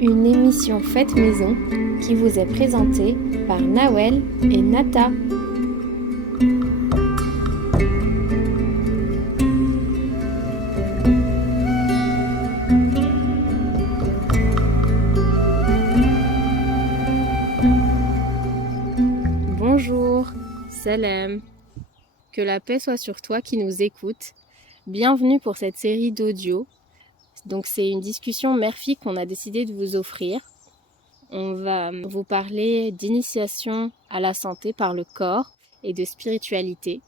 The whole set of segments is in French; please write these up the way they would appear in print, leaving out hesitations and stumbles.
Une émission faite maison qui vous est présentée par Nawel et Nata. Bonjour, salam. Que la paix soit sur toi qui nous écoute. Bienvenue pour cette série d'audio. Donc c'est une discussion mère-fille qu'on a décidé de vous offrir. On va vous parler d'initiation à la santé par le corps et de spiritualité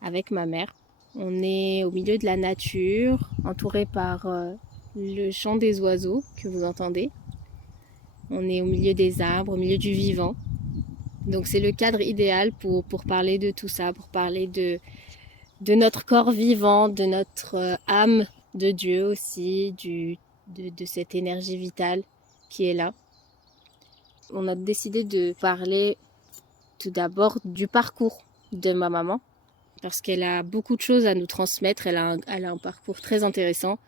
avec ma mère. On est au milieu de la nature, entouré par le chant des oiseaux que vous entendez. On est au milieu des arbres, au milieu du vivant. Donc c'est le cadre idéal pour parler de tout ça, pour parler de notre corps vivant, de notre âme de Dieu aussi, de cette énergie vitale qui est là. On a décidé de parler tout d'abord du parcours de ma maman, parce qu'elle a beaucoup de choses à nous transmettre, elle a un parcours très intéressant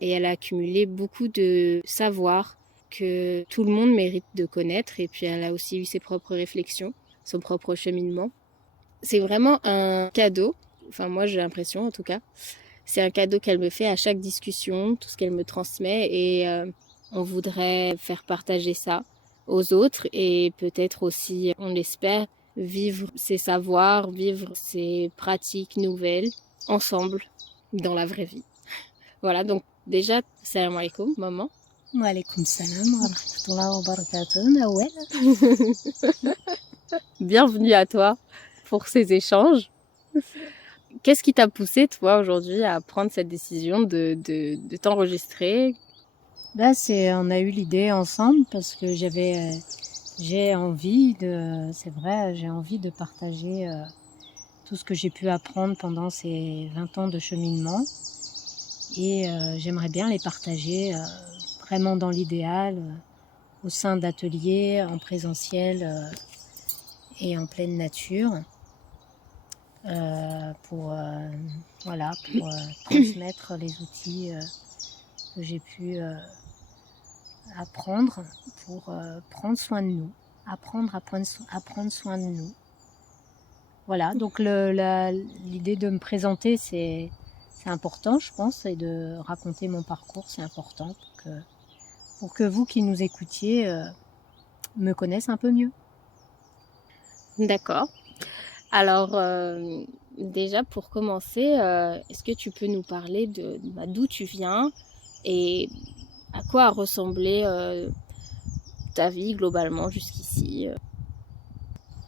et elle a accumulé beaucoup de savoir que tout le monde mérite de connaître, et puis elle a aussi eu ses propres réflexions, son propre cheminement. C'est vraiment un cadeau, enfin moi j'ai l'impression en tout cas, c'est un cadeau qu'elle me fait à chaque discussion, tout ce qu'elle me transmet, et on voudrait faire partager ça aux autres et peut-être aussi, on l'espère, vivre ces savoirs, vivre ces pratiques nouvelles ensemble dans la vraie vie. Voilà, donc déjà, salam alaikum, maman. Wa alaykoum salam wa rahmatullahi wa barakatuh, Nawel. Bienvenue à toi pour ces échanges. Qu'est-ce qui t'a poussé, toi, aujourd'hui, à prendre cette décision de t'enregistrer ? On a eu l'idée ensemble parce que j'ai envie de partager tout ce que j'ai pu apprendre pendant ces 20 ans de cheminement. Et j'aimerais bien les partager vraiment dans l'idéal, au sein d'ateliers, en présentiel et en pleine nature. Pour transmettre les outils que j'ai pu apprendre pour prendre soin de nous, apprendre à prendre soin de nous. Voilà, donc l'idée de me présenter, c'est important, je pense, et de raconter mon parcours, c'est important pour que vous qui nous écoutiez me connaissez un peu mieux. D'accord. Alors, déjà pour commencer, est-ce que tu peux nous parler d'où tu viens et à quoi a ressemblé ta vie globalement jusqu'ici?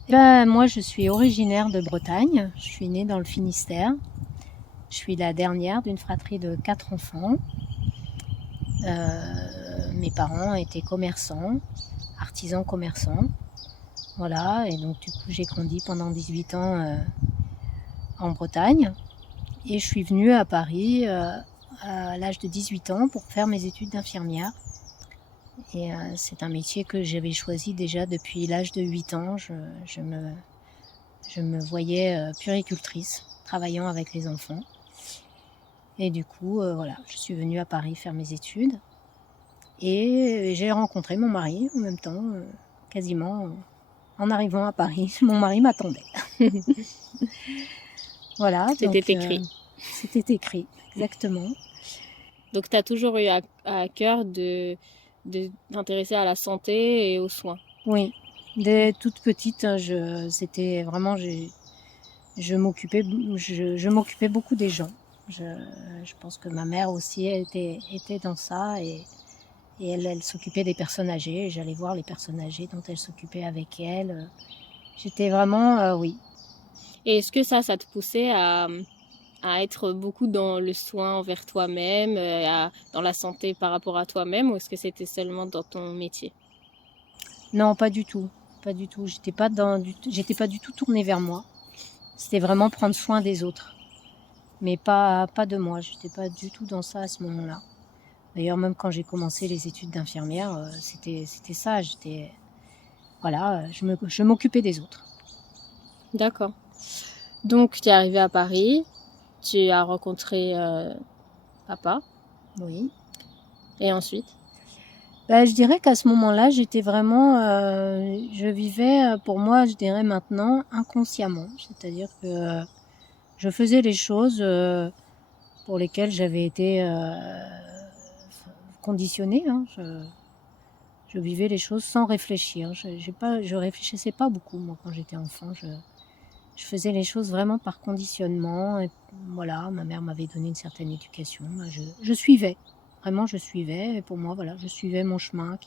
Moi, je suis originaire de Bretagne. Je suis née dans le Finistère. Je suis la dernière d'une fratrie de 4 enfants. Mes parents étaient commerçants, artisans commerçants. Voilà, et donc du coup, j'ai grandi pendant 18 ans en Bretagne. Et je suis venue à Paris à l'âge de 18 ans pour faire mes études d'infirmière. Et c'est un métier que j'avais choisi déjà depuis l'âge de 8 ans. Je me voyais puéricultrice, travaillant avec les enfants. Et du coup, je suis venue à Paris faire mes études. Et j'ai rencontré mon mari en même temps, quasiment en arrivant à Paris. Mon mari m'attendait. Voilà. C'était écrit. C'était écrit, exactement. Donc, tu as toujours eu à cœur de t'intéresser à la santé et aux soins. Oui, dès toute petite, je m'occupais beaucoup des gens. Je pense que ma mère aussi était dans ça, et elle s'occupait des personnes âgées. J'allais voir les personnes âgées dont elle s'occupait avec elle. J'étais vraiment, oui. Et est-ce que ça te poussait à être beaucoup dans le soin envers toi-même, dans la santé par rapport à toi-même, ou est-ce que c'était seulement dans ton métier ? Non, pas du tout. Pas du tout. J'étais pas du tout tournée vers moi. C'était vraiment prendre soin des autres. Mais pas de moi. J'étais pas du tout dans ça à ce moment-là. D'ailleurs, même quand j'ai commencé les études d'infirmière, c'était ça. Je m'occupais des autres. D'accord. Donc, tu es arrivée à Paris, tu as rencontré papa. Oui. Et ensuite ? Bah, je dirais qu'à ce moment-là, j'étais vraiment, je vivais, pour moi, je dirais maintenant, inconsciemment. C'est-à-dire que je faisais les choses pour lesquelles j'avais été conditionnée. Hein. Je vivais les choses sans réfléchir. Je réfléchissais pas beaucoup, moi, quand j'étais enfant. Je faisais les choses vraiment par conditionnement. Et voilà, ma mère m'avait donné une certaine éducation. Moi, je suivais. Vraiment, je suivais. Et pour moi, voilà, je suivais mon chemin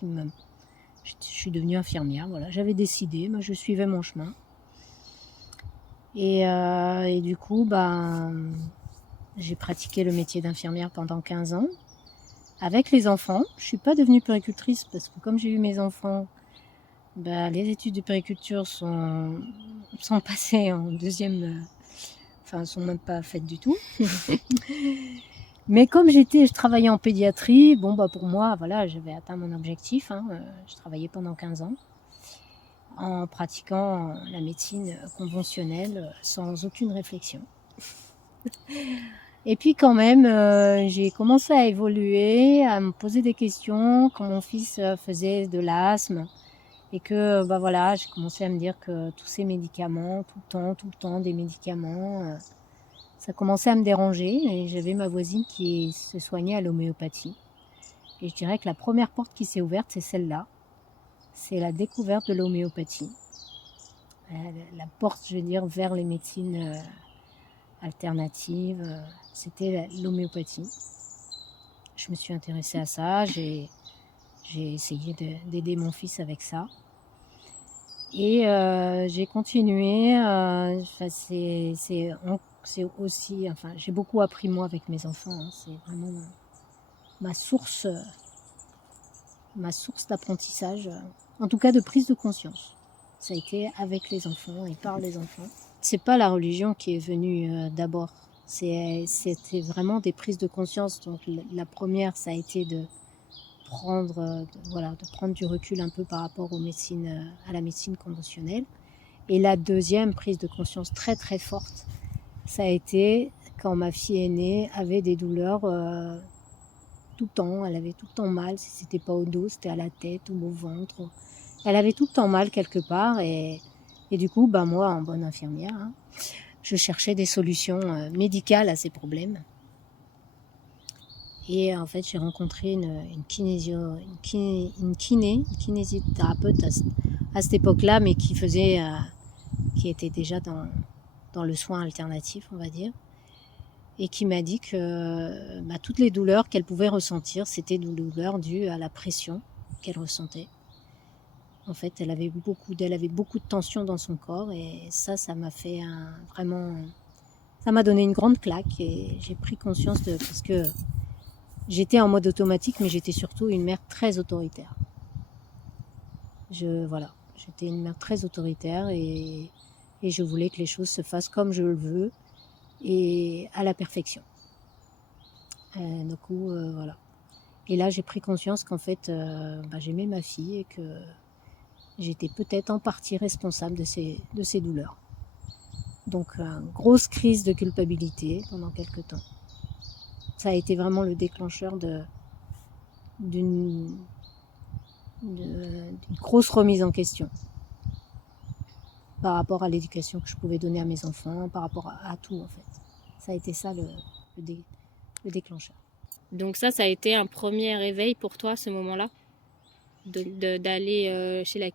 je suis devenue infirmière, voilà. J'avais décidé, moi je suivais mon chemin. Et du coup, j'ai pratiqué le métier d'infirmière pendant 15 ans. Avec les enfants, je ne suis pas devenue puéricultrice parce que comme j'ai eu mes enfants, les études de puériculture sont passées en deuxième... Enfin, sont même pas faites du tout. Mais comme je travaillais en pédiatrie, pour moi, voilà, j'avais atteint mon objectif. Hein, je travaillais pendant 15 ans en pratiquant la médecine conventionnelle sans aucune réflexion. Et puis quand même, j'ai commencé à évoluer, à me poser des questions quand mon fils faisait de l'asthme et que voilà, j'ai commencé à me dire que tous ces médicaments, tout le temps des médicaments, ça commençait à me déranger. Et j'avais ma voisine qui se soignait à l'homéopathie. Et je dirais que la première porte qui s'est ouverte, c'est celle-là. C'est la découverte de l'homéopathie. La porte, je veux dire, vers les médecines alternatives, c'était l'homéopathie. Je me suis intéressée à ça, j'ai essayé d'aider mon fils avec ça. Et j'ai continué, c'est aussi, enfin, j'ai beaucoup appris moi avec mes enfants, hein, c'est vraiment ma source d'apprentissage, en tout cas de prise de conscience. Ça a été avec les enfants et par les enfants. C'est pas la religion qui est venue d'abord. C'était vraiment des prises de conscience. Donc la première, ça a été de prendre du recul un peu par rapport à la médecine conventionnelle. Et la deuxième prise de conscience très très forte, ça a été quand ma fille aînée avait des douleurs tout le temps. Elle avait tout le temps mal. Si c'était pas au dos, c'était à la tête ou au ventre. Elle avait tout le temps mal quelque part. Et du coup, moi, en bonne infirmière, hein, je cherchais des solutions médicales à ces problèmes. Et en fait, j'ai rencontré une kinésithérapeute à cette époque-là, mais qui était déjà dans le soin alternatif, on va dire, et qui m'a dit que toutes les douleurs qu'elle pouvait ressentir, c'était des douleurs dues à la pression qu'elle ressentait. En fait, elle avait beaucoup de tension dans son corps, et ça m'a fait ça m'a donné une grande claque, et j'ai pris conscience parce que j'étais en mode automatique, mais j'étais surtout une mère très autoritaire. J'étais une mère très autoritaire, et je voulais que les choses se fassent comme je le veux et à la perfection. Du coup, voilà. Et là, j'ai pris conscience qu'en fait, j'aimais ma fille et que j'étais peut-être en partie responsable de ses douleurs. Donc, grosse crise de culpabilité pendant quelques temps. Ça a été vraiment le déclencheur d'une grosse remise en question par rapport à l'éducation que je pouvais donner à mes enfants, par rapport à tout en fait. Ça a été ça le déclencheur. Donc ça a été un premier réveil pour toi à ce moment-là, d'aller chez la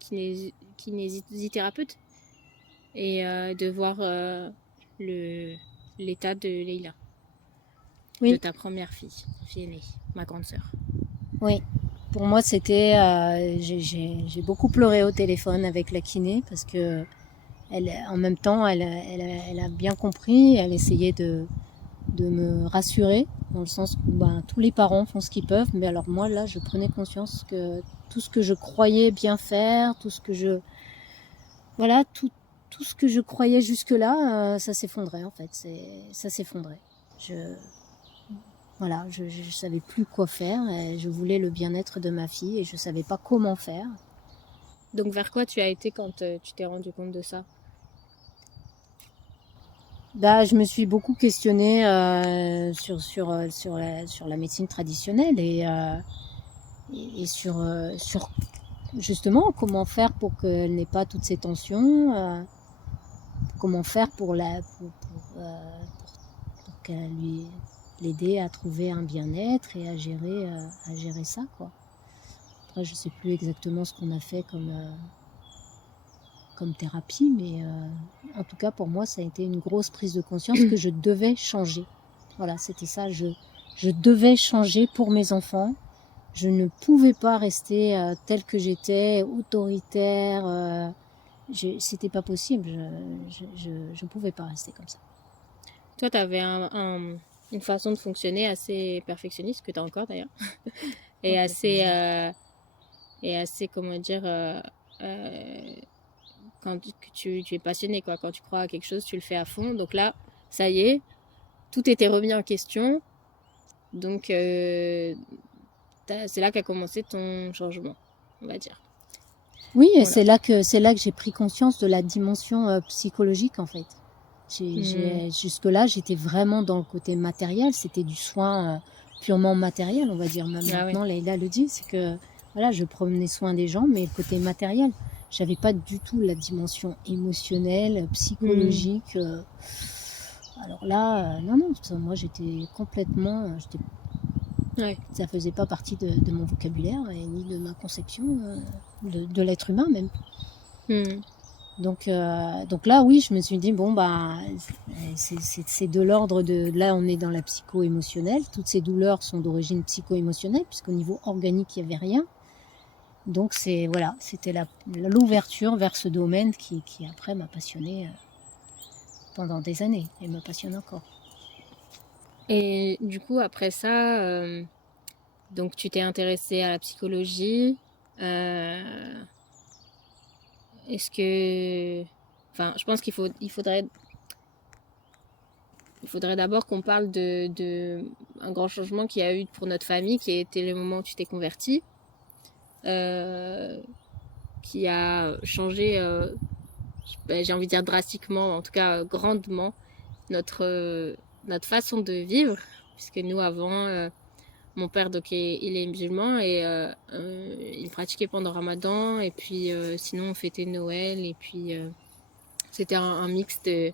kinésithérapeute et de voir l'état de Leïla, oui. De ta première fille aînée, ma grande sœur. Oui, pour moi c'était, j'ai beaucoup pleuré au téléphone avec la kiné parce que en même temps elle a bien compris, elle essayait de me rassurer dans le sens où tous les parents font ce qu'ils peuvent, mais alors moi là je prenais conscience que tout ce que je croyais bien faire, tout ce que je croyais jusque là, ça s'effondrait en fait, ça s'effondrait. Je savais plus quoi faire, et je voulais le bien-être de ma fille et je savais pas comment faire. Donc vers quoi tu as été quand tu t'es rendu compte de ça ? Je me suis beaucoup questionnée sur la médecine traditionnelle, et sur justement comment faire pour qu'elle n'ait pas toutes ces tensions, comment faire pour qu'elle l'aider à trouver un bien-être et à gérer ça, quoi. Après, je sais plus exactement ce qu'on a fait comme thérapie, mais en tout cas pour moi ça a été une grosse prise de conscience que je devais changer. Voilà, c'était ça, je devais changer pour mes enfants. Je ne pouvais pas rester telle que j'étais, autoritaire. C'était pas possible. Je pouvais pas rester comme ça. Toi, tu avais une façon de fonctionner assez perfectionniste, que tu as encore d'ailleurs, et assez, comment dire, quand tu es passionné, quoi. Quand tu crois à quelque chose, tu le fais à fond. Donc là, ça y est, tout était remis en question. Donc, c'est là qu'a commencé ton changement, on va dire. Oui, et voilà. C'est là que j'ai pris conscience de la dimension psychologique, en fait. Jusque-là, j'étais vraiment dans le côté matériel. C'était du soin purement matériel, on va dire. Même maintenant, oui. Leïla le dit, c'est que voilà, je prenais soin des gens, mais le côté matériel. J'avais pas du tout la dimension émotionnelle, psychologique. Alors là, non, moi j'étais complètement... Ça faisait pas partie de mon vocabulaire ni de ma conception de l'être humain même. Donc là, oui, je me suis dit, bon, bah, c'est de l'ordre de... Là, on est dans la psycho-émotionnelle. Toutes ces douleurs sont d'origine psycho-émotionnelle, puisqu'au niveau organique, il n'y avait rien. Donc, voilà, c'était l'ouverture vers ce domaine qui après, m'a passionnée pendant des années et me passionne encore. Et du coup, après ça, donc tu t'es intéressée à la psychologie. Est-ce que... Enfin, je pense qu'il faudrait d'abord qu'on parle de un grand changement qu'il y a eu pour notre famille, qui a été le moment où tu t'es convertie, qui a changé, j'ai envie de dire drastiquement, en tout cas grandement, notre façon de vivre, puisque nous, avant, mon père, donc, il est musulman et il pratiquait pendant Ramadan, et puis sinon on fêtait Noël, et puis c'était un mix des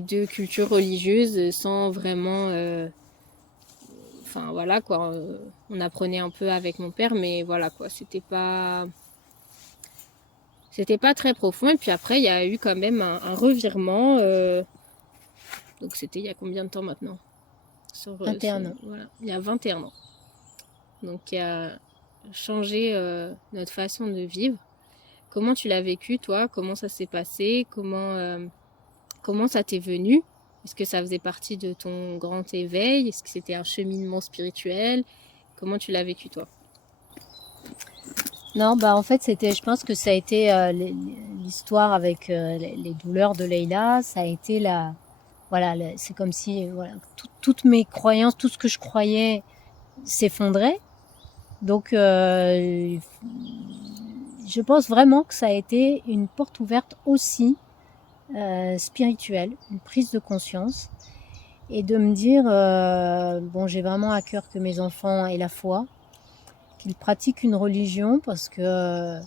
deux cultures religieuses sans vraiment... Enfin voilà quoi, on apprenait un peu avec mon père, mais voilà quoi, c'était pas très profond. Et puis après, il y a eu quand même un revirement. Donc c'était il y a combien de temps maintenant? 21 ans. Voilà, il y a 21 ans. Donc il a changé notre façon de vivre. Comment tu l'as vécu, toi? Comment ça s'est passé? Comment ça t'est venu? Est-ce que ça faisait partie de ton grand éveil? Est-ce que c'était un cheminement spirituel? Comment tu l'as vécu, toi? Non, bah en fait, je pense que ça a été l'histoire avec les douleurs de Leïla. Ça a été voilà, c'est comme si voilà, toutes mes croyances, tout ce que je croyais s'effondrait. Donc, je pense vraiment que ça a été une porte ouverte aussi spirituelle, une prise de conscience, et de me dire bon, j'ai vraiment à cœur que mes enfants aient la foi, qu'ils pratiquent une religion, parce que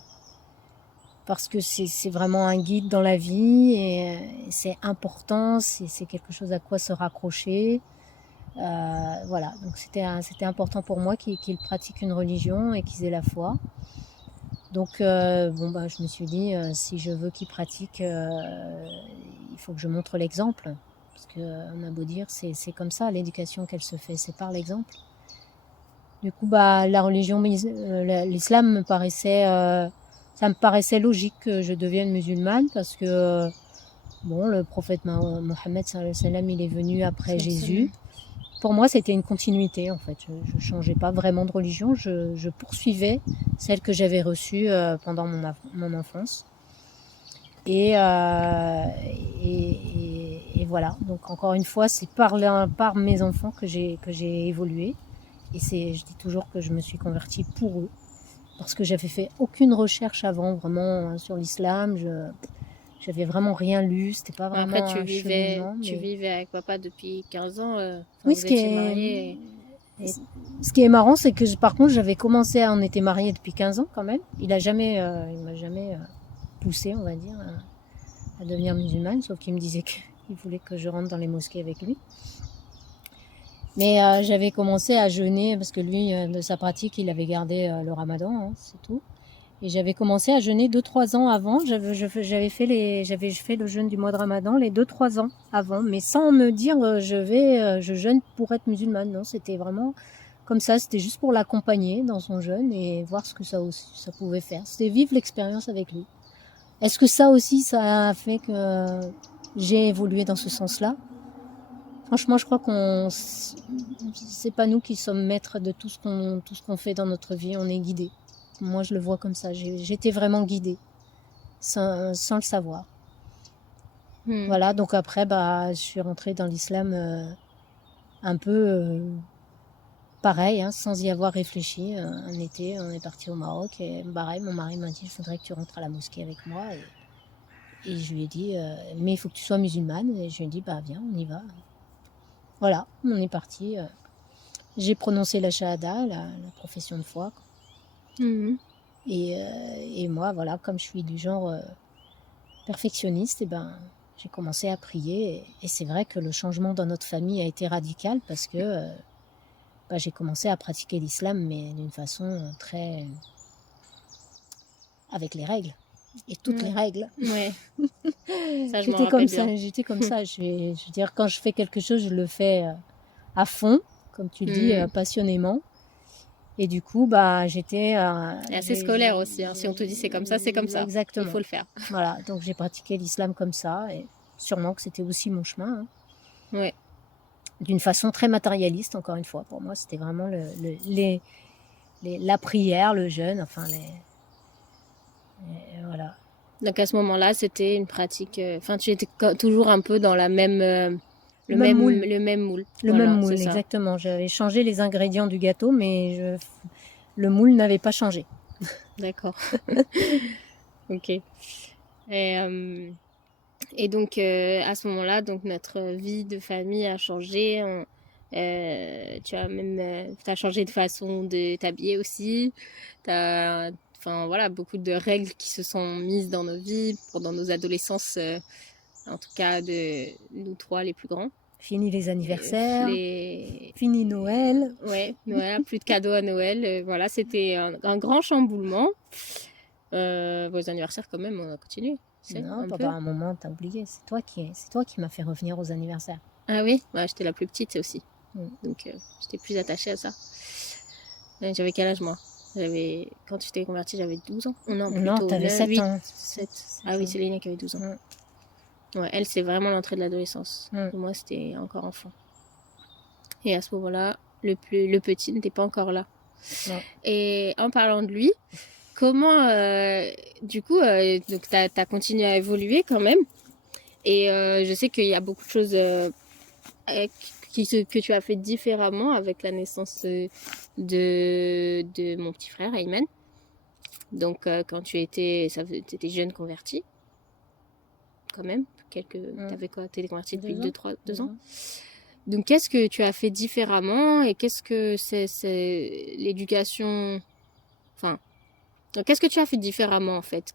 c'est vraiment un guide dans la vie, et c'est important, c'est quelque chose à quoi se raccrocher. Voilà, donc c'était important pour moi qu'ils pratiquent une religion et qu'ils aient la foi. Donc bon, bah, je me suis dit, si je veux qu'ils pratiquent, il faut que je montre l'exemple. Parce qu'on a beau dire, c'est comme ça, l'éducation qu'elle se fait, c'est par l'exemple. Du coup, bah, la religion, l'islam me paraissait... ça me paraissait logique que je devienne musulmane, parce que bon, le prophète Mohammed sallallahu alayhi wa sallam, il est venu après Jésus. Pour moi, c'était une continuité, en fait. Je ne changeais pas vraiment de religion, je poursuivais celle que j'avais reçue pendant mon enfance. Et voilà. Donc, encore une fois, c'est par mes enfants que j'ai évolué. Et je dis toujours que je me suis convertie pour eux, parce que j'avais fait aucune recherche avant, vraiment, sur l'islam. J'avais vraiment rien lu, c'était pas vraiment Après, tu vivais avec papa depuis 15 ans. Oui, vous étiez mariés. Et ce qui est marrant, c'est que par contre, on était mariés depuis 15 ans quand même. Il m'a jamais poussé, on va dire, à devenir musulmane, sauf qu'il me disait qu'il voulait que je rentre dans les mosquées avec lui. Mais j'avais commencé à jeûner parce que lui, de sa pratique, il avait gardé le ramadan, hein, c'est tout. Et j'avais commencé à jeûner 2-3 ans avant. J'avais fait le jeûne du mois de Ramadan les 2-3 ans avant, mais sans me dire je jeûne pour être musulmane. Non, c'était vraiment comme ça. C'était juste pour l'accompagner dans son jeûne et voir ce que ça pouvait faire. C'était vivre l'expérience avec lui. Est-ce que ça aussi, ça a fait que j'ai évolué dans ce sens-là? Franchement, je crois c'est pas nous qui sommes maîtres de tout ce qu'on fait dans notre vie. On est guidés. Moi, je le vois comme ça. J'étais vraiment guidée, sans le savoir. Voilà, donc après, je suis rentrée dans l'islam un peu pareil, hein, sans y avoir réfléchi. Un été, on est parti au Maroc et pareil, mon mari m'a dit, il faudrait que tu rentres à la mosquée avec moi. Et je lui ai dit, mais il faut que tu sois musulmane. Et je lui ai dit, viens, on y va. Voilà, on est parti. J'ai prononcé la shahada, la profession de foi. Et moi, voilà, comme je suis du genre perfectionniste, j'ai commencé à prier. Et c'est vrai que le changement dans notre famille a été radical parce que j'ai commencé à pratiquer l'islam, mais d'une façon très... avec les règles. Et toutes les règles. Ouais. Ça, J'étais comme ça. J'étais comme ça. Je veux dire, quand je fais quelque chose, je le fais à fond, comme tu le dis, passionnément. Et du coup, j'étais... Et assez scolaire aussi. Hein. Si on te dit c'est comme ça, c'est comme ça. Exactement. Il faut le faire. Voilà, donc j'ai pratiqué l'islam comme ça. Et sûrement que c'était aussi mon chemin. Hein. Ouais. D'une façon très matérialiste, encore une fois. Pour moi, c'était vraiment la prière, le jeûne, enfin voilà. Donc à ce moment-là, c'était une pratique... Enfin, tu étais toujours un peu dans la même... Le même moule. Le même moule. Le même moule, exactement. J'avais changé les ingrédients du gâteau, mais le moule n'avait pas changé. D'accord. Ok. Et donc, à ce moment-là, donc, notre vie de famille a changé. Tu as changé de façon de t'habiller aussi. Enfin, voilà, beaucoup de règles qui se sont mises dans nos vies pendant nos adolescences, en tout cas de nous trois les plus grands. Fini les anniversaires, fini Noël. Ouais, Noël, plus de cadeaux à Noël. Voilà, c'était un grand chamboulement. Vos anniversaires, quand même, on a continué. Non, pendant un moment, t'as oublié. C'est toi qui m'as fait revenir aux anniversaires. Ah oui, j'étais la plus petite aussi. Donc, j'étais plus attachée à ça. J'avais quel âge, moi? Quand tu t'es convertie, j'avais 12 ans. Non, t'avais 7 ans. 7. Ah oui, c'est Léna qui avait 12 ans. Ouais, elle, c'est vraiment l'entrée de l'adolescence. Moi, c'était encore enfant. Et à ce moment-là, le petit n'était pas encore là. Ouais. Et en parlant de lui, comment, du coup, donc t'as continué à évoluer quand même. Et je sais qu'il y a beaucoup de choses que tu as fait différemment avec la naissance de mon petit frère, Ayman. Donc, quand tu étais jeune converti, quand même. T'avais quoi? T'étais converti depuis 2 ans. Donc, qu'est-ce que tu as fait différemment et qu'est-ce que c'est l'éducation... Enfin, qu'est-ce que tu as fait différemment, en fait?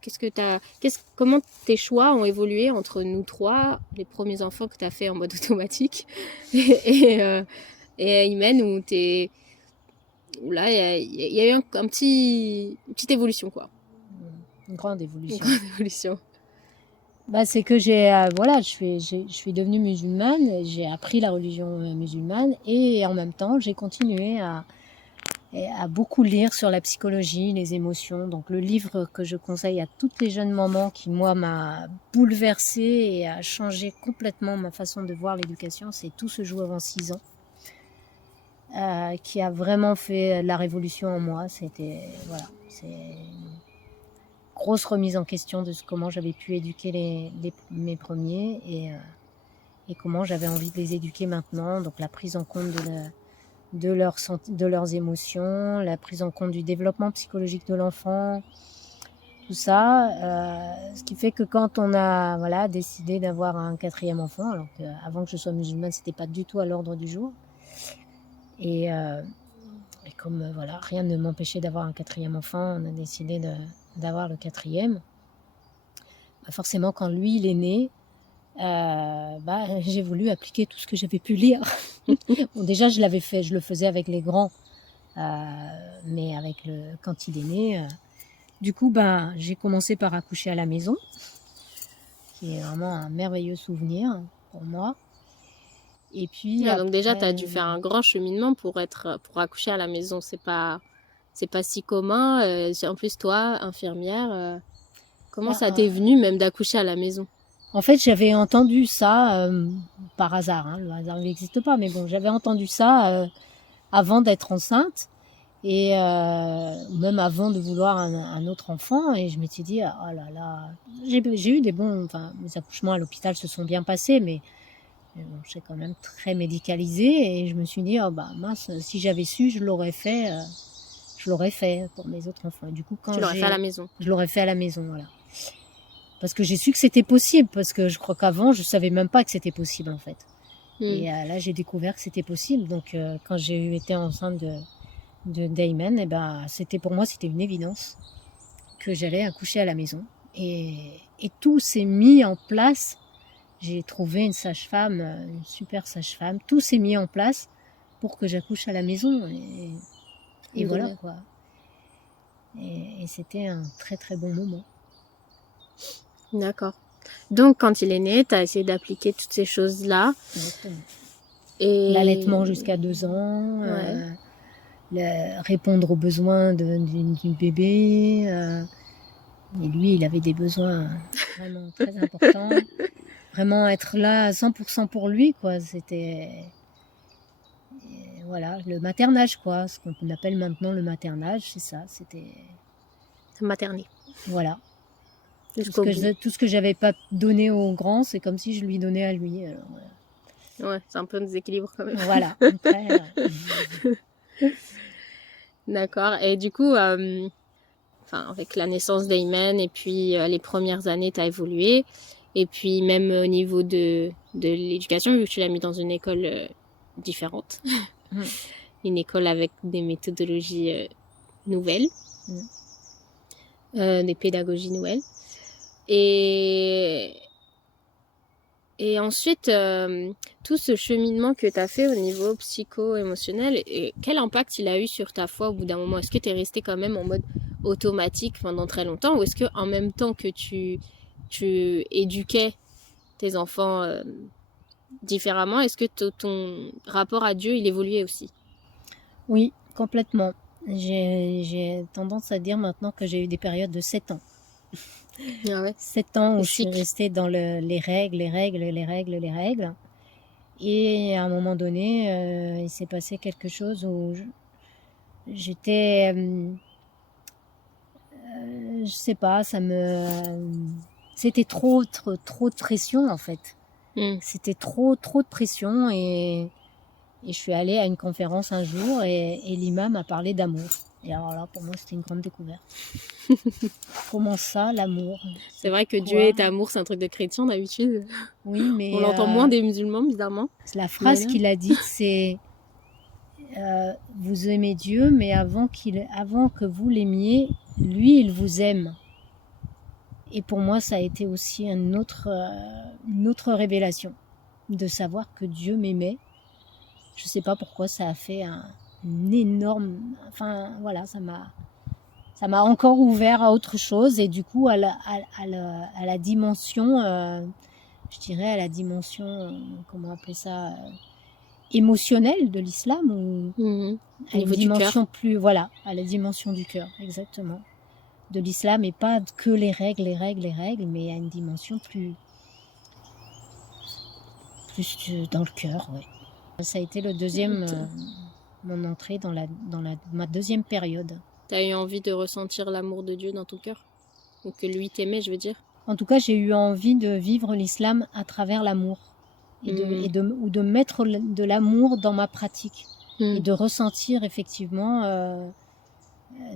Comment tes choix ont évolué entre nous trois, les premiers enfants que tu as fait en mode automatique, et Ayman, où là, il y a eu une petite évolution, quoi. Une grande évolution. Une grande évolution. C'est que je suis devenue musulmane, j'ai appris la religion musulmane et en même temps j'ai continué à beaucoup lire sur la psychologie, les émotions. Donc le livre que je conseille à toutes les jeunes mamans qui moi m'a bouleversée et a changé complètement ma façon de voir l'éducation, c'est Tout se joue avant 6 ans, qui a vraiment fait la révolution en moi. C'est grosse remise en question de comment j'avais pu éduquer mes premiers et comment j'avais envie de les éduquer maintenant. Donc la prise en compte de leurs émotions, la prise en compte du développement psychologique de l'enfant, tout ça. Ce qui fait que quand on a décidé d'avoir un 4e enfant, alors qu'avant que je sois musulmane, c'était pas du tout à l'ordre du jour, Et comme voilà, rien ne m'empêchait d'avoir un 4e enfant, on a décidé d'avoir le 4e. Forcément, quand lui, il est né, j'ai voulu appliquer tout ce que j'avais pu lire. Bon, déjà, je l'avais fait, je le faisais avec les grands, mais quand il est né, du coup, j'ai commencé par accoucher à la maison, qui est vraiment un merveilleux souvenir pour moi. Et puis Donc déjà, après, tu as dû faire un grand cheminement pour accoucher à la maison. C'est pas si commun. En plus, toi, infirmière, comment ça t'est venu même d'accoucher à la maison? En fait, j'avais entendu ça par hasard. Hein, le hasard n'existe pas, mais bon, j'avais entendu ça avant d'être enceinte et même avant de vouloir un autre enfant. Et je m'étais dit, oh là là, j'ai eu mes accouchements à l'hôpital se sont bien passés, mais bon, c'est quand même très médicalisé. Et je me suis dit, oh mince, si j'avais su, je l'aurais fait pour mes autres enfants. Et du coup, Tu l'aurais fait à la maison? Je l'aurais fait à la maison, voilà. Parce que j'ai su que c'était possible, parce que je crois qu'avant, je savais même pas que c'était possible, en fait. Et là, j'ai découvert que c'était possible. Donc, quand j'ai été enceinte de Damon, pour moi, c'était une évidence que j'allais accoucher à la maison. Et tout s'est mis en place. J'ai trouvé une sage-femme, une super sage-femme. Tout s'est mis en place pour que j'accouche à la maison. Et voilà, quoi. Et c'était un très, très bon moment. D'accord. Donc, quand il est né, tu as essayé d'appliquer toutes ces choses-là. Exactement. Et... L'allaitement jusqu'à 2 ans, répondre aux besoins du bébé. Et lui, il avait des besoins vraiment très importants. Vraiment être là à 100% pour lui, quoi. C'était... voilà, le maternage, quoi. Ce qu'on appelle maintenant le maternage, c'est ça. C'était... materner. Voilà. Tout ce que j'avais pas donné au grand, c'est comme si je lui donnais à lui. Alors, ouais, c'est un peu un déséquilibre quand même. Voilà. Après, D'accord. Et du coup, avec la naissance d'Ayman et puis les premières années, tu as évolué. Et puis même au niveau de l'éducation, vu que tu l'as mis dans une école différente, une école avec des méthodologies nouvelles, des pédagogies nouvelles. Et ensuite, tout ce cheminement que tu as fait au niveau psycho-émotionnel, quel impact il a eu sur ta foi au bout d'un moment? Est-ce que tu es resté quand même en mode automatique pendant très longtemps, ou est-ce que en même temps que tu éduquais tes enfants différemment, est-ce que ton rapport à Dieu, il évoluait aussi? Oui, complètement. J'ai tendance à dire maintenant que j'ai eu des périodes de 7 ans. Ah ouais. 7 ans où je suis restée dans les règles. Et à un moment donné, il s'est passé quelque chose où j'étais... je sais pas, c'était trop de pression, en fait. C'était trop de pression et je suis allée à une conférence un jour et l'imam a parlé d'amour. Et alors là, pour moi, c'était une grande découverte. Comment ça, l'amour? C'est vrai que Dieu est amour, c'est un truc de chrétien d'habitude. Oui, mais... on l'entend moins des musulmans, bizarrement. La phrase qu'il a dite, c'est vous aimez Dieu, mais avant que vous l'aimiez, lui, il vous aime. Et pour moi, ça a été aussi une autre révélation, de savoir que Dieu m'aimait. Je ne sais pas pourquoi ça a fait un énorme... Enfin, voilà, ça m'a encore ouvert à autre chose. Et du coup, à la dimension, je dirais, à la dimension, comment appeler ça, émotionnelle de l'islam, ou à une dimension plus... Voilà, à la dimension du cœur, exactement. De l'islam, et pas que les règles, mais à une dimension plus dans le cœur, ouais. Ça a été le deuxième, mon entrée dans ma deuxième période. T'as eu envie de ressentir l'amour de Dieu dans ton cœur? Ou que lui t'aimait, je veux dire? En tout cas, j'ai eu envie de vivre l'islam à travers l'amour. Ou de mettre de l'amour dans ma pratique. Et de ressentir effectivement...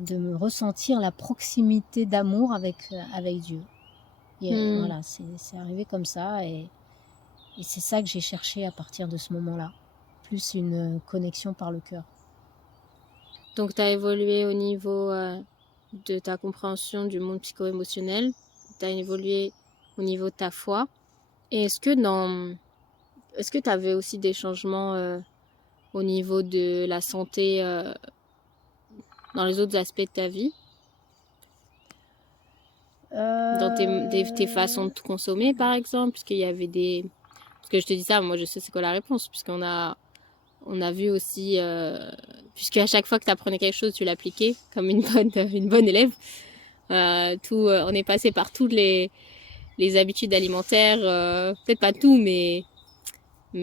de me ressentir la proximité d'amour avec Dieu. Et voilà, c'est arrivé comme ça. Et c'est ça que j'ai cherché à partir de ce moment-là. plus une connexion par le cœur. Donc, tu as évolué au niveau de ta compréhension du monde psycho-émotionnel. Tu as évolué au niveau de ta foi. Et est-ce que tu avais aussi des changements au niveau de la santé dans les autres aspects de ta vie? Dans tes façons de consommer, par exemple? Parce qu'il y avait des... Parce que je te dis ça, moi je sais c'est quoi la réponse, puisqu'on a vu aussi... puisque à chaque fois que tu apprenais quelque chose, tu l'appliquais comme une bonne élève. On est passé par toutes les habitudes alimentaires, peut-être pas tout, mais tu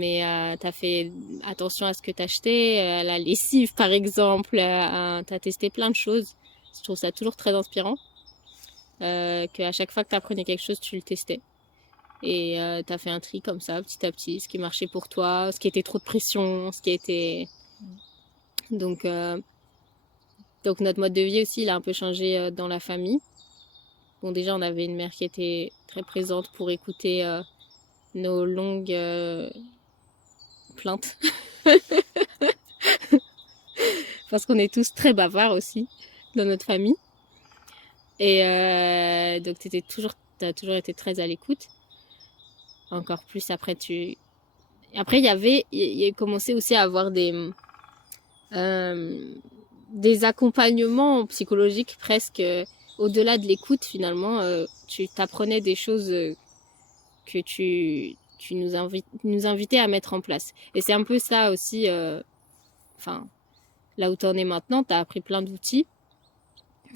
as fait attention à ce que tu achetais, la lessive par exemple, tu as testé plein de choses. Je trouve ça toujours très inspirant, qu'à chaque fois que tu apprenais quelque chose, tu le testais. Et tu as fait un tri comme ça, petit à petit, ce qui marchait pour toi, ce qui était trop de pression, ce qui était... Donc notre mode de vie aussi, il a un peu changé dans la famille. Bon, déjà, on avait une mère qui était très présente pour écouter nos longues plaintes. Parce qu'on est tous très bavards aussi dans notre famille. Et donc, t'as toujours été très à l'écoute. Encore plus après, Après, il a commencé aussi à avoir des accompagnements psychologiques presque au-delà de l'écoute finalement. Tu t'apprenais des choses que tu nous invitais à mettre en place. Et c'est un peu ça aussi, là où tu en es maintenant, tu as appris plein d'outils.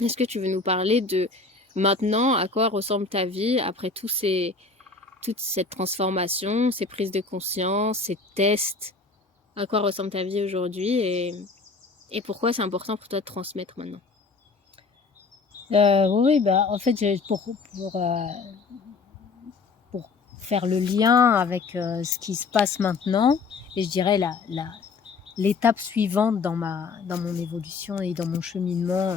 Est-ce que tu veux nous parler de maintenant, à quoi ressemble ta vie après toute cette transformation, ces prises de conscience, ces tests? À quoi ressemble ta vie aujourd'hui et pourquoi c'est important pour toi de transmettre maintenant? Oui, en fait, pour faire le lien avec ce qui se passe maintenant, et je dirais l'étape suivante dans mon évolution et dans mon cheminement,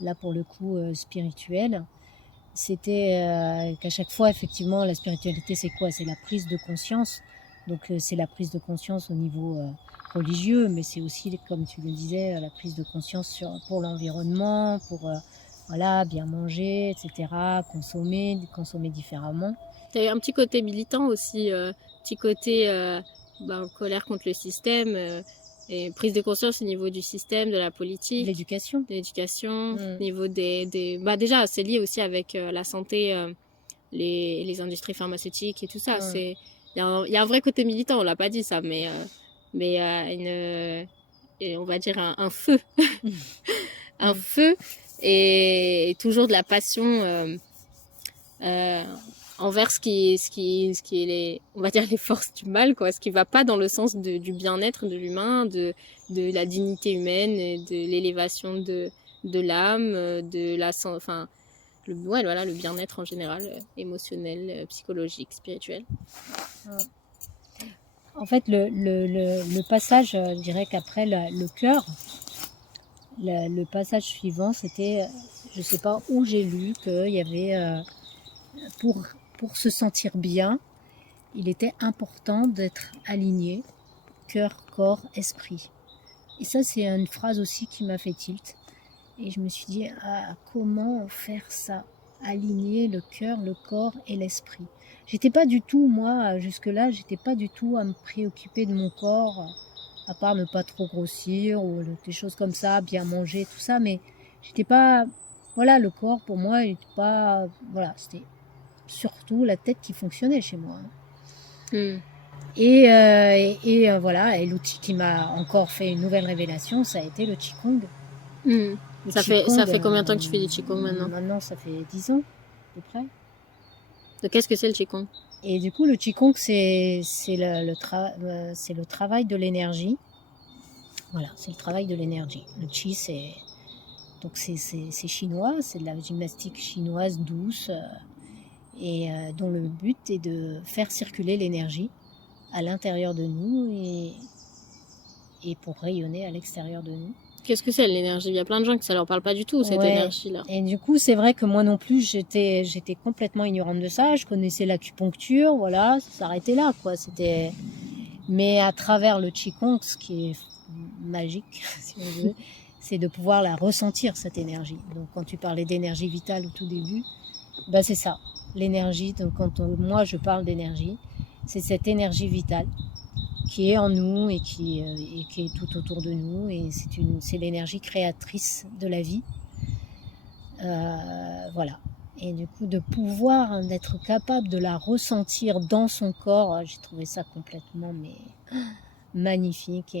là pour le coup spirituel, c'était qu'à chaque fois, effectivement, la spiritualité, c'est quoi? C'est la prise de conscience. Donc, c'est la prise de conscience au niveau religieux, mais c'est aussi, comme tu le disais, la prise de conscience pour l'environnement, pour voilà, bien manger, etc., consommer différemment. Tu as eu un petit côté militant aussi, petit côté colère contre le système, et prise de conscience au niveau du système, de la politique. L'éducation. Au niveau des... déjà, c'est lié aussi avec la santé, les industries pharmaceutiques et tout ça. Il y a un vrai côté militant, on l'a pas dit ça, mais on va dire un feu. Un feu et toujours de la passion envers ce qui est on va dire les forces du mal, quoi, ce qui va pas dans le sens du bien-être de l'humain, de la dignité humaine, et de l'élévation de l'âme, de la le bien-être en général, émotionnel, psychologique, spirituel. En fait, le passage, je dirais qu'après le cœur, le passage suivant, c'était, je sais pas où j'ai lu qu'il y avait, pour se sentir bien, il était important d'être aligné, cœur, corps, esprit. Et ça, c'est une phrase aussi qui m'a fait tilt. Et je me suis dit, comment faire ça? Aligner le cœur, le corps et l'esprit. J'étais pas du tout, moi, jusque-là, j'étais pas du tout à me préoccuper de mon corps, à part ne pas trop grossir ou des choses comme ça, bien manger, tout ça, mais j'étais pas... Voilà, le corps, pour moi, il était pas... Voilà, c'était surtout la tête qui fonctionnait chez moi. Et voilà, et l'outil qui m'a encore fait une nouvelle révélation, ça a été le Qigong. Ça fait combien de temps que tu fais du Qigong maintenant? Maintenant, ça fait 10 ans, à peu près. Donc, qu'est-ce que c'est le Qigong? Et du coup, le Qigong, c'est le travail de l'énergie. Voilà, c'est le travail de l'énergie. Le Qi, c'est chinois, c'est de la gymnastique chinoise douce, dont le but est de faire circuler l'énergie à l'intérieur de nous et pour rayonner à l'extérieur de nous. Qu'est-ce que c'est l'énergie? Il y a plein de gens que ça leur parle pas du tout, cette énergie-là. Et du coup, c'est vrai que moi non plus, j'étais complètement ignorante de ça. Je connaissais l'acupuncture, voilà, ça s'arrêtait là, quoi. Mais à travers le Qigong, ce qui est magique, si on veut, c'est de pouvoir la ressentir, cette énergie. Donc quand tu parlais d'énergie vitale au tout début, ben c'est ça, l'énergie. Donc moi je parle d'énergie, c'est cette énergie vitale qui est en nous et qui est tout autour de nous, et c'est l'énergie créatrice de la vie. Voilà. Et du coup, de pouvoir, d'être capable de la ressentir dans son corps, j'ai trouvé ça complètement magnifique.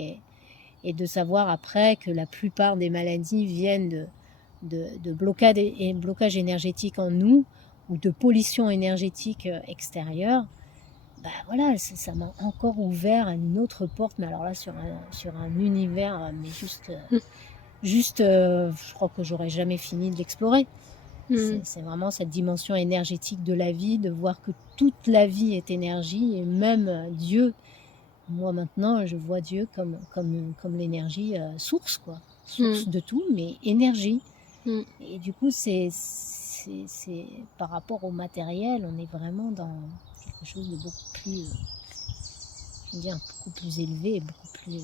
Et de savoir après que la plupart des maladies viennent de blocages énergétiques en nous, ou de pollution énergétique extérieure. Bah voilà, ça m'a encore ouvert une autre porte, mais alors là sur un univers, mais juste, je crois que j'aurais jamais fini de l'explorer. C'est vraiment cette dimension énergétique de la vie, de voir que toute la vie est énergie, et même Dieu. Moi maintenant, je vois Dieu comme l'énergie source, quoi. Source de tout, mais énergie. Et du coup, c'est par rapport au matériel, on est vraiment dans quelque chose de beaucoup plus, je veux dire, beaucoup plus élevé, beaucoup plus.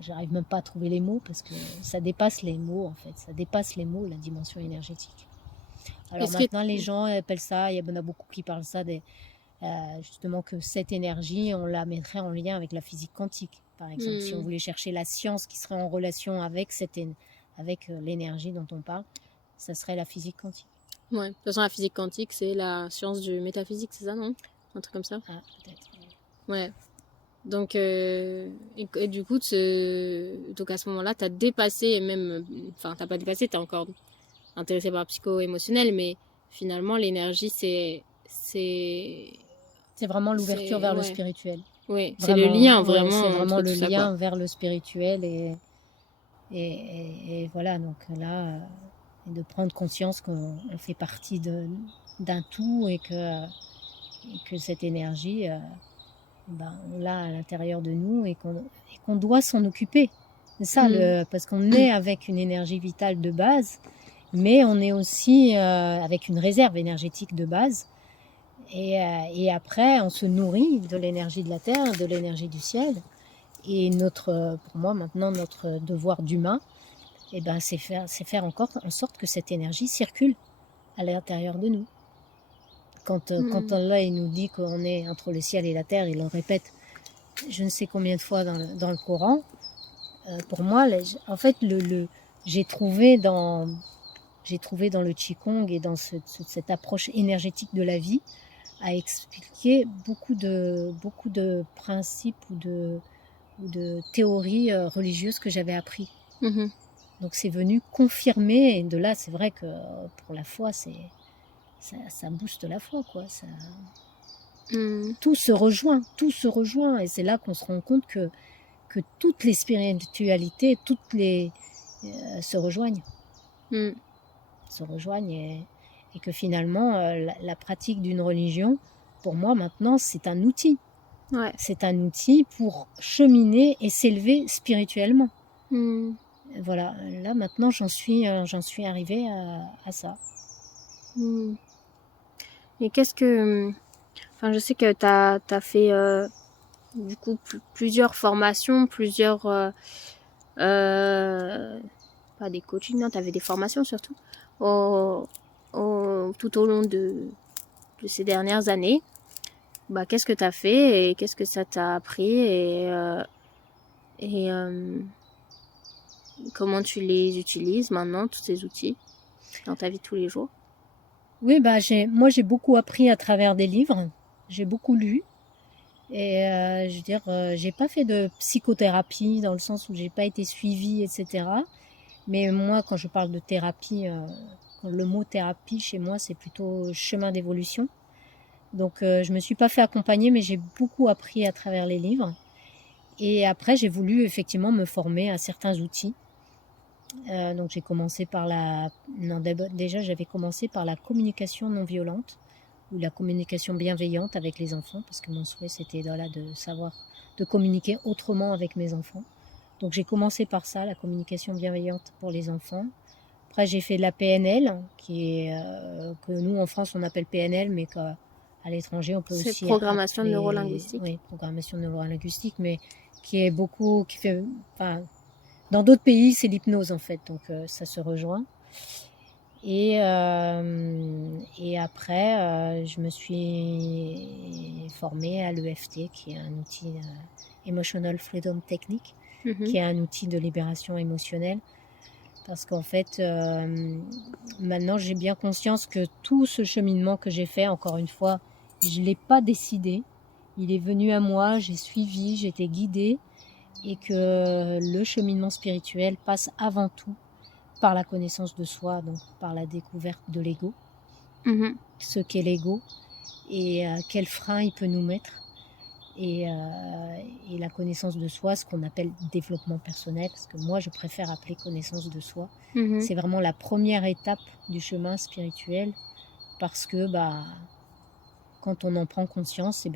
J'arrive même pas à trouver les mots, parce que ça dépasse les mots, en fait. Ça dépasse les mots, la dimension énergétique. Alors maintenant, les gens appellent ça, il y en a beaucoup qui parlent ça, justement, que cette énergie, on la mettrait en lien avec la physique quantique, par exemple. Si on voulait chercher la science qui serait en relation avec l'énergie dont on parle, ça serait la physique quantique. Ouais, de toute façon, la physique quantique, c'est la science du métaphysique, c'est ça, non? Un truc comme ça? Ah, peut-être. Ouais. Donc, et du coup, donc à ce moment-là, t'as dépassé, même, enfin, t'as pas dépassé, t'es encore intéressé par le psycho-émotionnel, mais finalement, l'énergie, c'est vraiment l'ouverture vers le spirituel. Oui, c'est le lien, vraiment. C'est vraiment le ça, lien vers le spirituel, et voilà, donc là, de prendre conscience qu'on fait partie d'un tout, et que cette énergie, on l'a à l'intérieur de nous, et qu'on doit s'en occuper. C'est ça, parce qu'on est avec une énergie vitale de base, mais on est aussi avec une réserve énergétique de base. Et après, on se nourrit de l'énergie de la terre, de l'énergie du ciel. Et pour moi maintenant, notre devoir d'humain, c'est faire encore en sorte que cette énergie circule à l'intérieur de nous. Quand Allah il nous dit qu'on est entre le ciel et la terre, il le répète je ne sais combien de fois dans le Coran. Pour moi, en fait, j'ai trouvé dans le Qigong et dans cette approche énergétique de la vie, à expliquer beaucoup de principes ou de théories religieuses que j'avais appris. Donc c'est venu confirmer, et de là c'est vrai que pour la foi, ça booste la foi, quoi. Tout se rejoint, et c'est là qu'on se rend compte que toutes les spiritualités, se rejoignent. Et que finalement, la pratique d'une religion, pour moi maintenant, c'est un outil. Ouais. C'est un outil pour cheminer et s'élever spirituellement. Voilà, là maintenant j'en suis arrivée à ça. Et qu'est-ce que... Enfin, je sais que tu as fait du coup plusieurs formations, pas des coachings, non, tu avais des formations surtout, tout au long de ces dernières années. Bah, qu'est-ce que tu as fait et qu'est-ce que ça t'a appris, et comment tu les utilises maintenant, tous ces outils, dans ta vie de tous les jours? Oui, moi j'ai beaucoup appris à travers des livres, j'ai beaucoup lu, et je veux dire, j'ai pas fait de psychothérapie dans le sens où j'ai pas été suivie, etc. Mais moi, quand je parle de thérapie, le mot thérapie chez moi, c'est plutôt chemin d'évolution. Donc je me suis pas fait accompagner, mais j'ai beaucoup appris à travers les livres. Et après, j'ai voulu effectivement me former à certains outils. Donc j'ai commencé déjà j'avais commencé par la communication non violente, ou la communication bienveillante avec les enfants, parce que mon souhait c'était de communiquer autrement avec mes enfants. Donc j'ai commencé par ça, la communication bienveillante pour les enfants. Après j'ai fait de la PNL, que nous en France on appelle PNL, mais qu'à À l'étranger, on peut C'est aussi programmation appeler, neurolinguistique. oui, programmation neurolinguistique, mais qui fait, enfin, dans d'autres pays, c'est l'hypnose en fait, donc ça se rejoint. Et après, je me suis formée à l'EFT, qui est un outil Emotional Freedom Technique, qui est un outil de libération émotionnelle. Parce qu'en fait, maintenant, j'ai bien conscience que tout ce cheminement que j'ai fait, encore une fois, je ne l'ai pas décidé. Il est venu à moi, j'ai suivi, j'ai été guidée, et que le cheminement spirituel passe avant tout par la connaissance de soi, donc par la découverte de l'ego, ce qu'est l'ego, et quel frein il peut nous mettre. Et la connaissance de soi, ce qu'on appelle développement personnel, parce que moi je préfère appeler connaissance de soi, c'est vraiment la première étape du chemin spirituel, parce que quand on en prend conscience,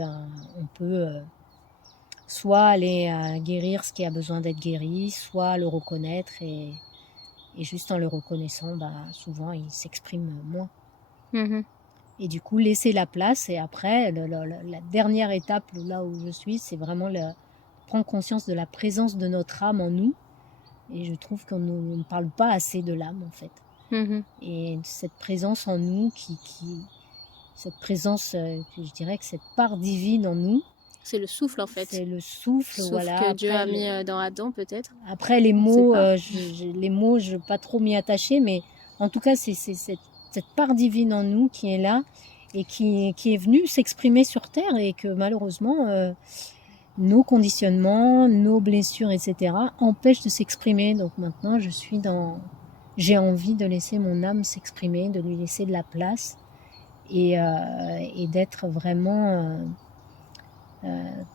on peut soit aller guérir ce qui a besoin d'être guéri, soit le reconnaître, et juste en le reconnaissant, souvent il s'exprime moins. Et du coup, laisser la place. Et après, la dernière étape, là où je suis, c'est vraiment prendre conscience de la présence de notre âme en nous. Et je trouve qu'on ne parle pas assez de l'âme, en fait. Et cette présence en nous, cette présence, je dirais que cette part divine en nous. C'est le souffle, en fait. C'est le souffle, voilà. Que Dieu a mis dans Adam, peut-être. Après, les mots, je ne veux pas trop m'y attacher, mais en tout cas, c'est cette part divine en nous qui est là et qui est venue s'exprimer sur Terre, et que malheureusement, nos conditionnements, nos blessures, etc. empêchent de s'exprimer. Donc maintenant, j'ai envie de laisser mon âme s'exprimer, de lui laisser de la place, et d'être vraiment,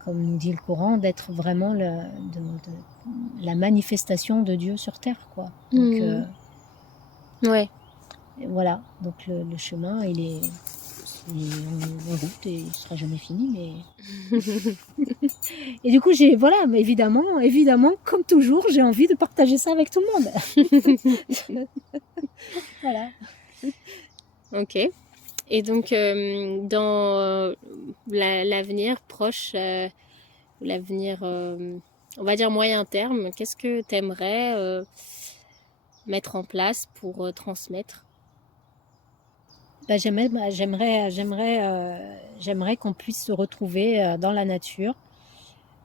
comme nous dit le Coran, d'être vraiment la manifestation de Dieu sur Terre, quoi. Donc, ouais. Voilà, donc le chemin, il est en route, et il ne sera jamais fini, mais... Et du coup, évidemment, comme toujours, j'ai envie de partager ça avec tout le monde. Voilà. Ok. Et donc, dans l'avenir proche, l'avenir, on va dire moyen terme, qu'est-ce que tu aimerais mettre en place pour transmettre? J'aimerais qu'on puisse se retrouver dans la nature,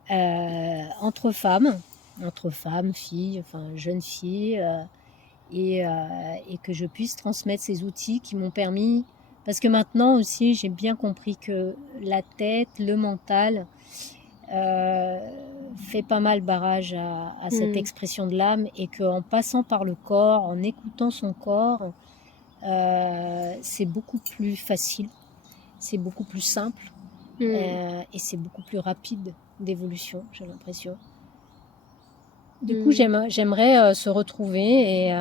entre femmes, filles, enfin jeunes filles, et que je puisse transmettre ces outils qui m'ont permis, parce que maintenant aussi j'ai bien compris que la tête, le mental fait pas mal barrage à cette expression de l'âme, et qu'en passant par le corps, en écoutant son corps, c'est beaucoup plus facile, c'est beaucoup plus simple, et c'est beaucoup plus rapide d'évolution, j'ai l'impression. Du coup, j'aimerais se retrouver et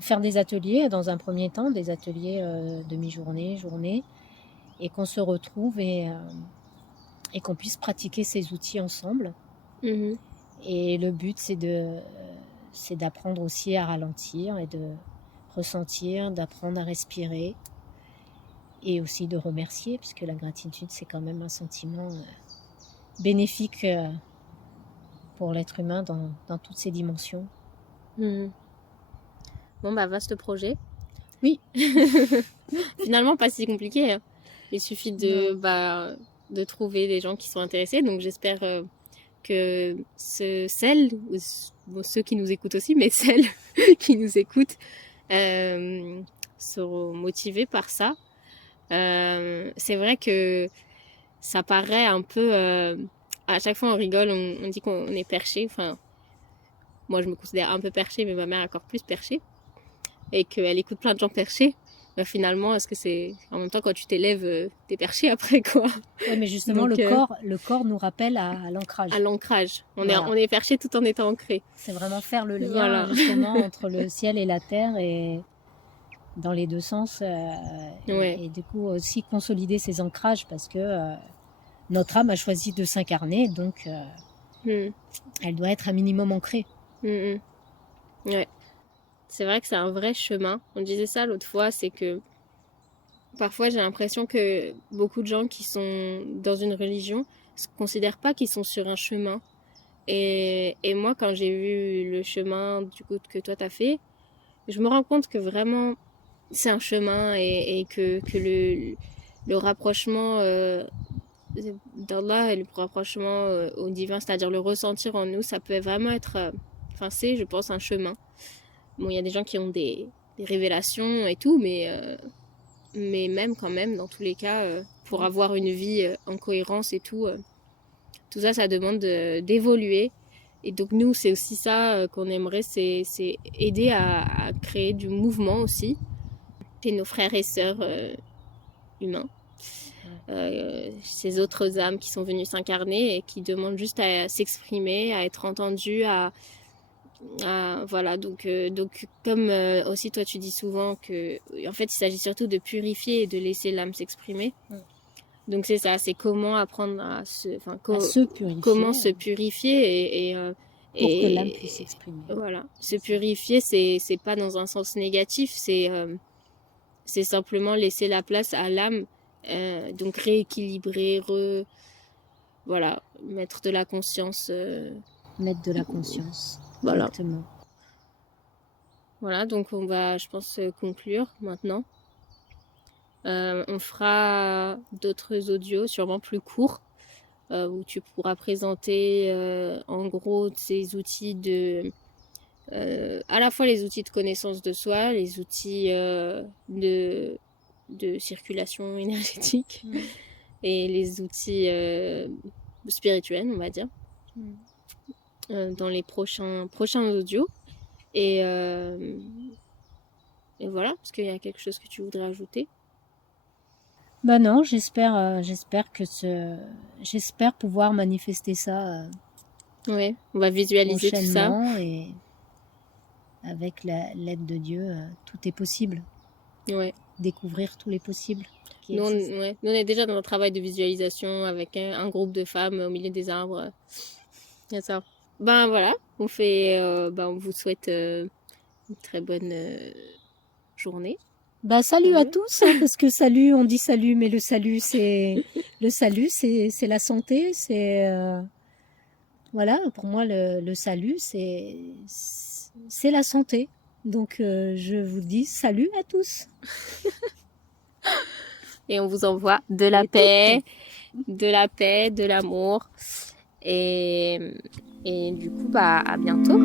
faire des ateliers, dans un premier temps, des ateliers demi-journée, journée, et qu'on se retrouve et qu'on puisse pratiquer ces outils ensemble. Et le but, c'est d'apprendre aussi à ralentir, et de ressentir, d'apprendre à respirer, et aussi de remercier, parce que la gratitude, c'est quand même un sentiment bénéfique pour l'être humain dans toutes ses dimensions. Bon, vaste projet. Oui. Finalement, pas si compliqué, hein. Il suffit de trouver des gens qui sont intéressés. Donc, j'espère que celles, ou ceux qui nous écoutent aussi, mais celles qui nous écoutent seront motivées par ça. C'est vrai que ça paraît un peu... à chaque fois, on rigole, on dit qu'on est perché. Enfin, moi, je me considère un peu perché, mais ma mère encore plus perchée. Et qu'elle écoute plein de gens perchés. Finalement, est-ce que c'est... En même temps, quand tu t'élèves, t'es perché après, quoi. Oui, mais justement, donc, le corps nous rappelle à l'ancrage. À l'ancrage. On est perché tout en étant ancré. C'est vraiment faire le lien, justement, entre le ciel et la terre, et dans les deux sens. Et du coup, aussi consolider ces ancrages, parce que notre âme a choisi de s'incarner, donc elle doit être un minimum ancrée. Ouais. C'est vrai que c'est un vrai chemin. On disait ça l'autre fois, c'est que parfois j'ai l'impression que beaucoup de gens qui sont dans une religion ne considèrent pas qu'ils sont sur un chemin. Et moi, quand j'ai vu le chemin du coup que toi t'as fait, je me rends compte que vraiment c'est un chemin et que le rapprochement d'Allah et le rapprochement au divin, c'est-à-dire le ressentir en nous, ça peut vraiment être, enfin c'est, je pense, un chemin. Bon, il y a des gens qui ont des révélations et tout, mais même quand même, dans tous les cas, pour avoir une vie en cohérence et tout, tout ça, ça demande d'évoluer. Et donc nous, c'est aussi ça qu'on aimerait, c'est aider à créer du mouvement aussi. Et nos frères et sœurs humains. Ces autres âmes qui sont venues s'incarner et qui demandent juste à s'exprimer, à être entendues, voilà. Donc comme aussi toi tu dis souvent que en fait il s'agit surtout de purifier et de laisser l'âme s'exprimer. Donc c'est ça, c'est comment apprendre à se purifier, comment se purifier pour que l'âme puisse s'exprimer. Voilà, se purifier, c'est pas dans un sens négatif, c'est simplement laisser la place à l'âme, donc rééquilibrer, voilà, mettre de la conscience. Mettre de la conscience, voilà. Exactement. Voilà, donc on va, je pense, conclure maintenant. On fera d'autres audios, sûrement plus courts, où tu pourras présenter en gros ces outils à la fois les outils de connaissance de soi, les outils de circulation énergétique et les outils spirituels, on va dire, dans les prochains audios. Et voilà, est-ce qu'il y a quelque chose que tu voudrais ajouter? Bah non, j'espère pouvoir manifester ça. Ouais, on va visualiser tout ça. Et avec l'aide de Dieu, tout est possible. Ouais. Découvrir tous les possibles. Nous, on est déjà dans un travail de visualisation avec un groupe de femmes au milieu des arbres. C'est ça. Ben voilà, on vous souhaite une très bonne journée. Bah salut à tous, parce que salut, on dit salut, mais le salut c'est la santé, c'est voilà, pour moi le salut c'est la santé. Donc je vous dis salut à tous. Et on vous envoie de la paix, de l'amour et du coup à bientôt.